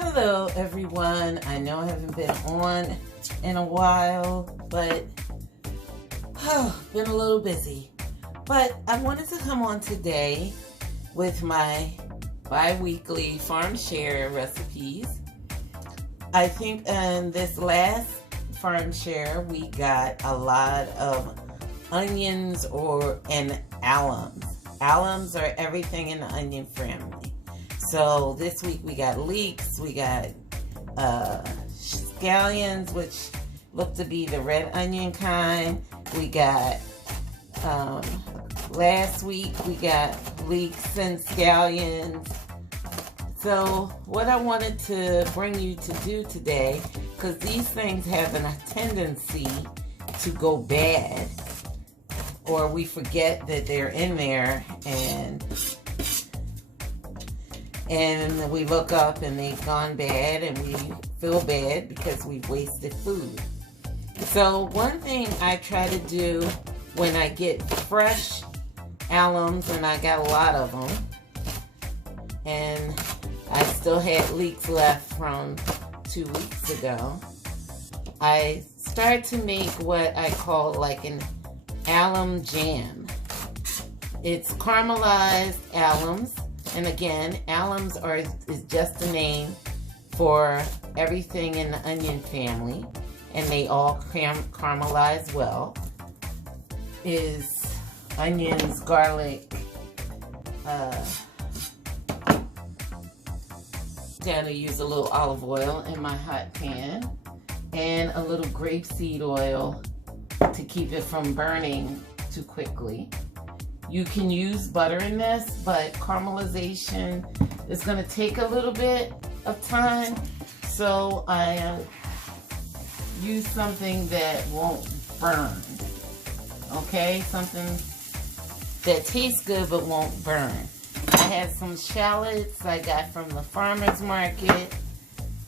Hello everyone. I know I haven't been on in a while, but been a little busy. But I wanted to come on today with my bi-weekly farm share recipes. I think in this last farm share we got a lot of onions and alliums. Alliums are everything in the onion family. So this week we got leeks, we got scallions, which look to be the red onion kind. We got, last week we got leeks and scallions. So what I wanted to bring you to do today, because these things have a tendency to go bad, or we forget that they're in there, and we look up and they've gone bad and we feel bad because we've wasted food. So one thing I try to do when I get fresh alliums, and I got a lot of them, and I still had leeks left from 2 weeks ago, I start to make what I call like an allium jam. It's caramelized alliums. And again, alliums is just a name for everything in the onion family, and they all caramelize well. Is onions, garlic, gotta use a little olive oil in my hot pan, and a little grapeseed oil to keep it from burning too quickly. You can use butter in this, but caramelization is going to take a little bit of time, so I use something that won't burn, okay? Something that tastes good but won't burn. I had some shallots I got from the farmer's market,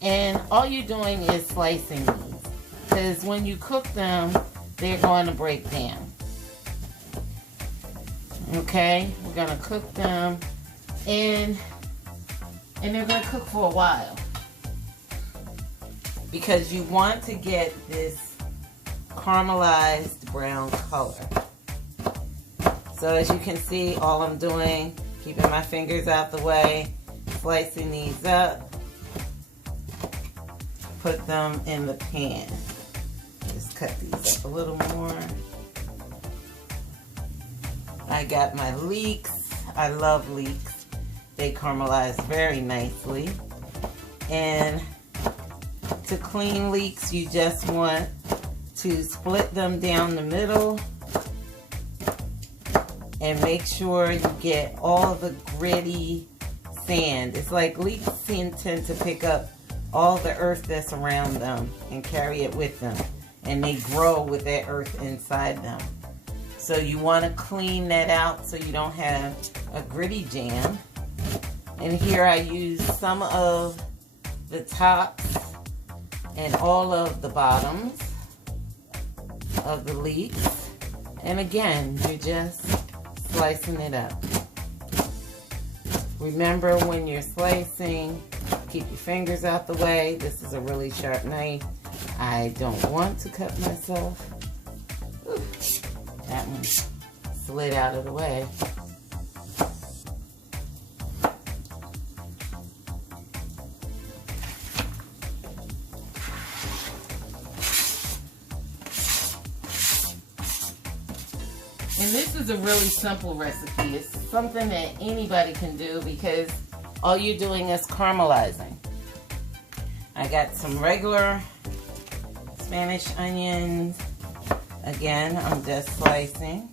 and all you're doing is slicing these, because when you cook them, they're going to break down. Okay, we're gonna cook them, and they're gonna cook for a while, because you want to get this caramelized brown color. So as you can see, all I'm doing, keeping my fingers out the way, slicing these up, put them in the pan. Just cut these up a little more. I got my leeks. I love leeks. They caramelize very nicely. And to clean leeks, you just want to split them down the middle and make sure you get all the gritty sand. It's like leeks tend to pick up all the earth that's around them and carry it with them, and they grow with that earth inside them. So you want to clean that out so you don't have a gritty jam. And here I use some of the tops and all of the bottoms of the leeks. And again, you're just slicing it up. Remember, when you're slicing, keep your fingers out the way. This is a really sharp knife. I don't want to cut myself. Ooh. That one slid out of the way. And this is a really simple recipe. It's something that anybody can do, because all you're doing is caramelizing. I got some regular Spanish onions. Again, I'm just slicing.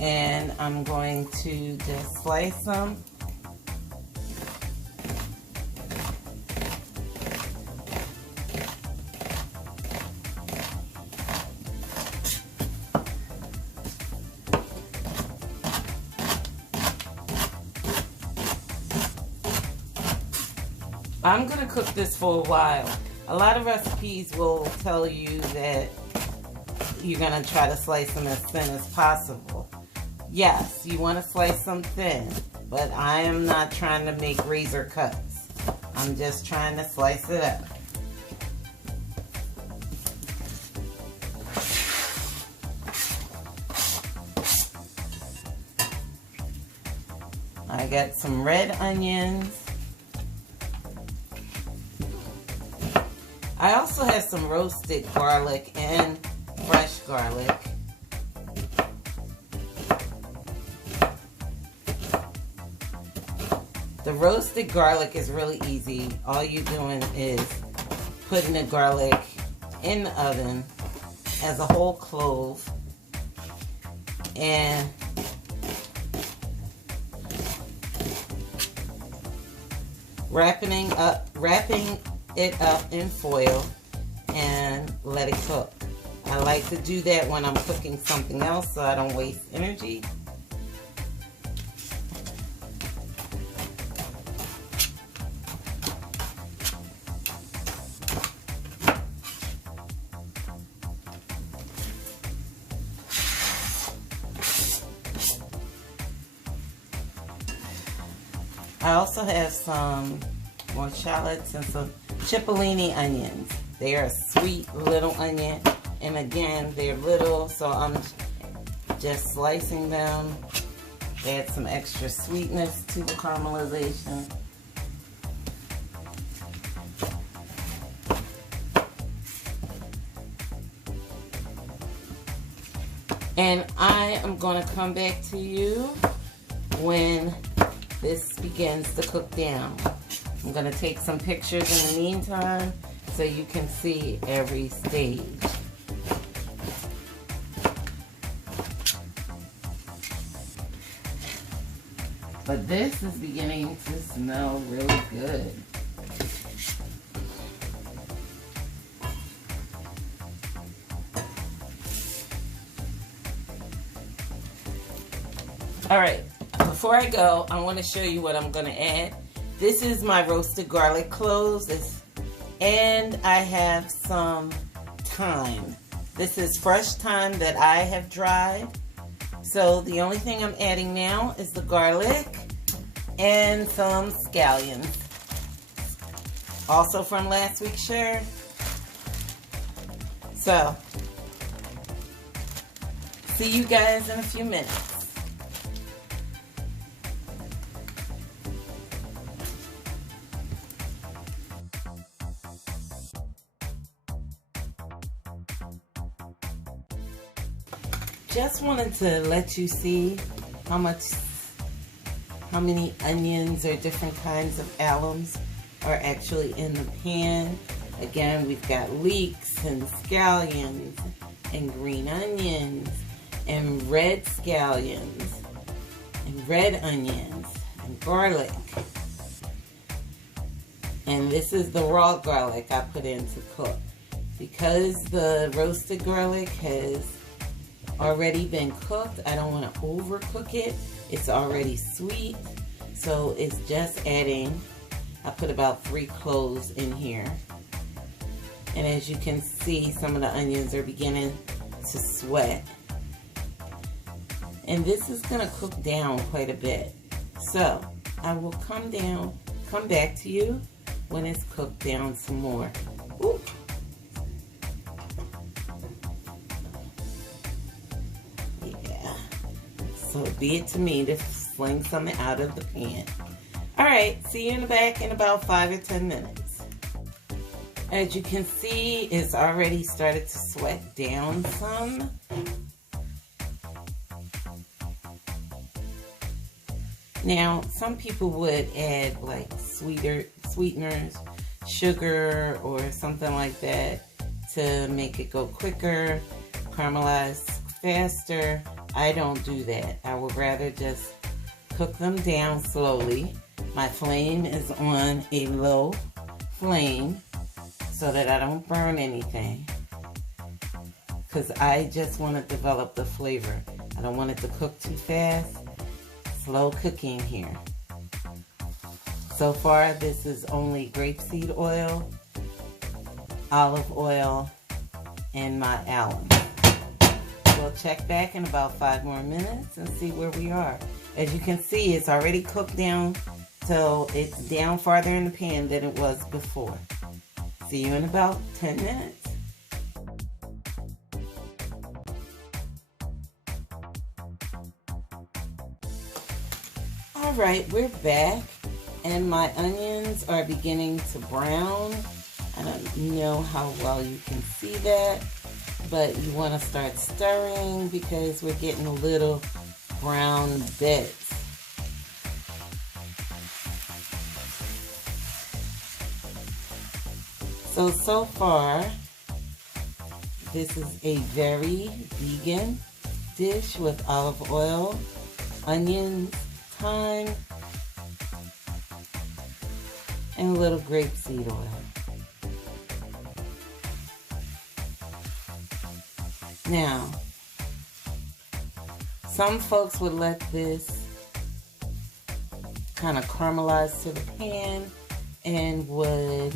And I'm going to just slice them. I'm going to cook this for a while. A lot of recipes will tell you that you're going to try to slice them as thin as possible. Yes, you want to slice them thin, but I am not trying to make razor cuts. I'm just trying to slice it up. I got some red onions. I also have some roasted garlic and fresh garlic. The roasted garlic is really easy. All you're doing is putting the garlic in the oven as a whole clove and wrapping it up in foil and let it cook. I like to do that when I'm cooking something else so I don't waste energy. I also have some more shallots and some cipollini onions. They are a sweet little onion, and again, they're little, so I'm just slicing them. Add some extra sweetness to the caramelization. And I am going to come back to you when this begins to cook down. I'm going to take some pictures in the meantime so you can see every stage. But this is beginning to smell really good. All right. Before I go, I want to show you what I'm going to add. This is my roasted garlic cloves, and I have some thyme. This is fresh thyme that I have dried. So the only thing I'm adding now is the garlic and some scallions. Also from last week's share. So, see you guys in a few minutes. Just wanted to let you see how many onions or different kinds of alliums are actually in the pan. Again, we've got leeks and scallions and green onions and red scallions and red onions and garlic. And this is the raw garlic I put in to cook. Because the roasted garlic has already been cooked, I don't want to overcook it. It's already sweet, so it's just adding, I put about 3 cloves in here. And as you can see, some of the onions are beginning to sweat. And this is going to cook down quite a bit. So I will come back to you when it's cooked down some more. Ooh. So be it to me to fling something out of the pan. Alright, see you in the back in about 5 or 10 minutes. As you can see, it's already started to sweat down some. Now, some people would add like sweeteners, sugar, or something like that to make it go quicker, caramelize faster. I don't do that. I would rather just cook them down slowly. My flame is on a low flame so that I don't burn anything, because I just want to develop the flavor. I don't want it to cook too fast. Slow cooking here. So far, this is only grapeseed oil, olive oil, and my allium. we'll check back in about 5 more minutes and see where we are. As you can see, it's already cooked down, so it's down farther in the pan than it was before. See you in about 10 minutes. All right, we're back, and my onions are beginning to brown. I don't know how well you can see that, but you want to start stirring because we're getting a little brown bits. So far, this is a very vegan dish with olive oil, onions, thyme, and a little grapeseed oil. Now, some folks would let this kind of caramelize to the pan and would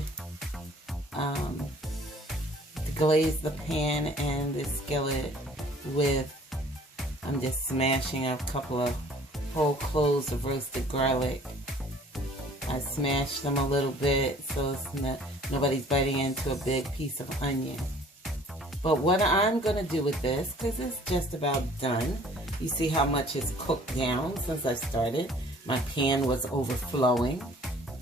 glaze the pan and the skillet with, I'm just smashing a couple of whole cloves of roasted garlic. I smashed them a little bit so it's nobody's biting into a big piece of onion. But what I'm going to do with this, because it's just about done, you see how much it's cooked down since I started. My pan was overflowing,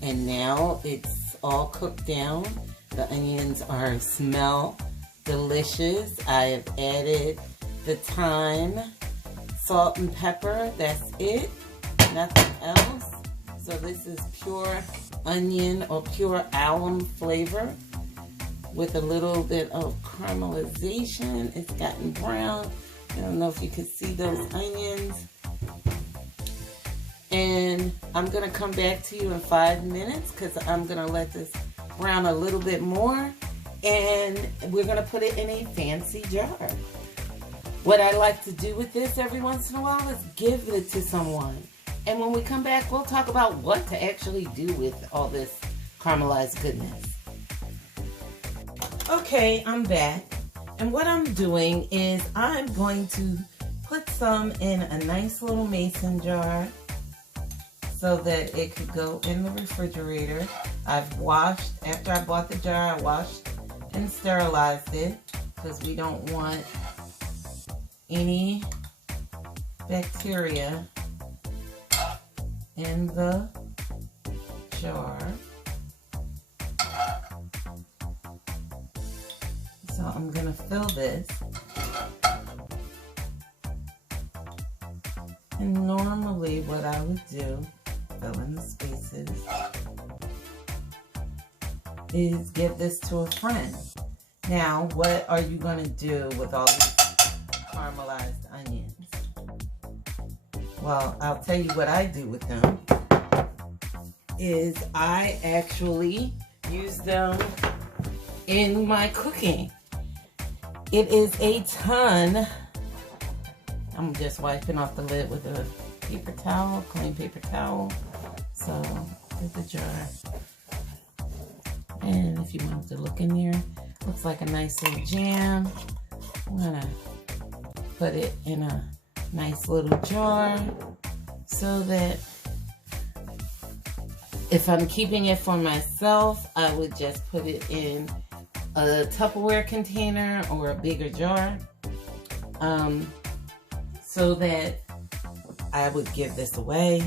and now it's all cooked down. The onions smell delicious. I have added the thyme, salt, and pepper. That's it, nothing else. So this is pure onion or pure allium flavor with a little bit of caramelization. It's gotten brown. I don't know if you can see those onions. And I'm going to come back to you in 5 minutes because I'm going to let this brown a little bit more. And we're going to put it in a fancy jar. What I like to do with this every once in a while is give it to someone. And when we come back, we'll talk about what to actually do with all this caramelized goodness. Okay, I'm back. And what I'm doing is I'm going to put some in a nice little mason jar so that it could go in the refrigerator. I've washed, after I bought the jar, I washed and sterilized it because we don't want any bacteria in the jar. So I'm going to fill this. And normally what I would do, fill in the spaces, is give this to a friend. Now, what are you going to do with all these caramelized onions? Well, I'll tell you what I do with them is I actually use them in my cooking. It is a ton. I'm just wiping off the lid with a paper towel, clean paper towel. So, there's the jar. And if you want to look in there, looks like a nice little jam. I'm gonna put it in a nice little jar so that if I'm keeping it for myself, I would just put it in a Tupperware container or a bigger jar, so that I would give this away.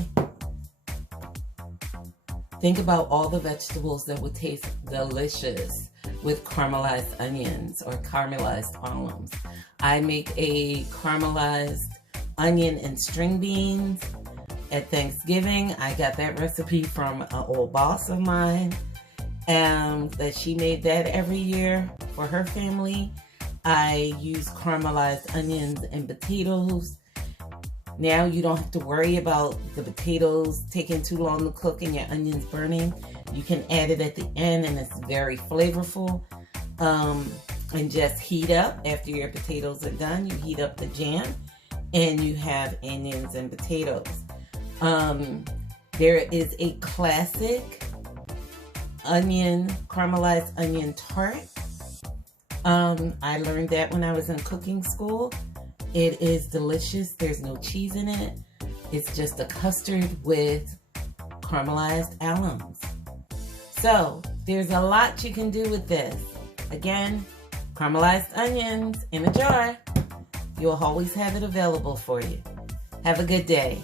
Think about all the vegetables that would taste delicious with caramelized onions or caramelized alliums. I make a caramelized onion and string beans at Thanksgiving. I got that recipe from an old boss of mine, that she made that every year for her family. I use caramelized onions and potatoes. Now you don't have to worry about the potatoes taking too long to cook and your onions burning. You can add it at the end and it's very flavorful. And just heat up after your potatoes are done. You heat up the jam and you have onions and potatoes. There is a classic caramelized onion tart. I learned that when I was in cooking school. It is delicious. There's no cheese in it. It's just a custard with caramelized alliums. So there's a lot you can do with this. Again, caramelized onions in a jar. You'll always have it available for you. Have a good day.